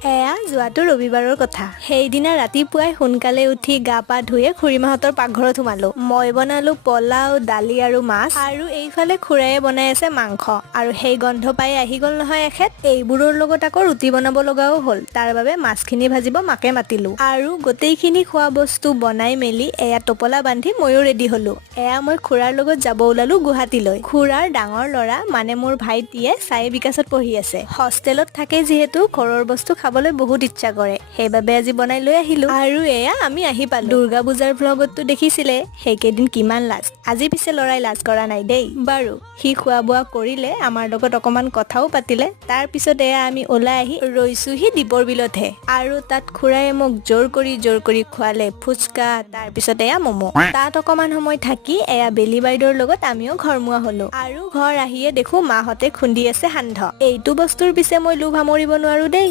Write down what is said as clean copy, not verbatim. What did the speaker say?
এয়া যোৱাটো ৰবিবাৰৰ কথা। সেইদিনা ৰাতিপুৱাই সোনকালে উঠি গা পা ধুয়ে খুৰীমাহঁতৰ পাকঘৰত সোমালো। মই বনালো পোলাও, দালি আৰু মাছ, আৰু এইফালে খুৰায়ে বনাই আছে মাংস। আৰু সেই গন্ধ পাই আহি গল নহয় এখেত। এইবোৰৰ লগত আকৌ ৰুটি বনাব লগাও হ'ল। তাৰ বাবে মাছখিনি ভাজিব মাকে মাতিলো। আৰু গোটেইখিনি খোৱা বস্তু বনাই মেলি এয়া টোপলা বান্ধি ময়ো ৰেডি হলো। এয়া মই খুৰাৰ লগত যাব ওলালো গুৱাহাটীলৈ। খুৰাৰ ডাঙৰ ল'ৰা মানে মোৰ ভাইটিয়ে চাই বিকাশত পঢ়ি আছে। হোষ্টেলত থাকে যিহেতু ঘৰৰ বস্তু খাবলৈ বহুত ইচ্ছা কৰে, সেইবাবে আজি বনাই লৈ আহিলো। আৰু এয়া আমি আহি পালো। দুৰ্গা পূজাৰ ভ্লগতটো দেখিছিলে সেইকেইদিন কিমান লাজ। আজি পিছে লৰাই লাজ কৰা নাই দেই। বাৰু সি খোৱা বোৱা কৰিলে, আমাৰ লগত অকমান কথাও পাতিলে। তাৰ পিছত এয়া আমি ওলাই আহি ৰৈছোহি দীপৰ বিলতহে। আৰু তাত খুৰায়ে মোক জোৰ কৰি খোৱালে ফুচকা, তাৰ পিছত এয়া ম'ম'। তাত অকমান সময় থাকি এয়া বেলি বাইদেউৰ লগত আমিও ঘৰমুৱা হলো। আৰু ঘৰ আহিয়ে দেখো মাহঁতে খুন্দি আছে সান্ধ। এইটো বস্তুৰ পিছে মই লোভ সামৰিব নোৱাৰো দেই।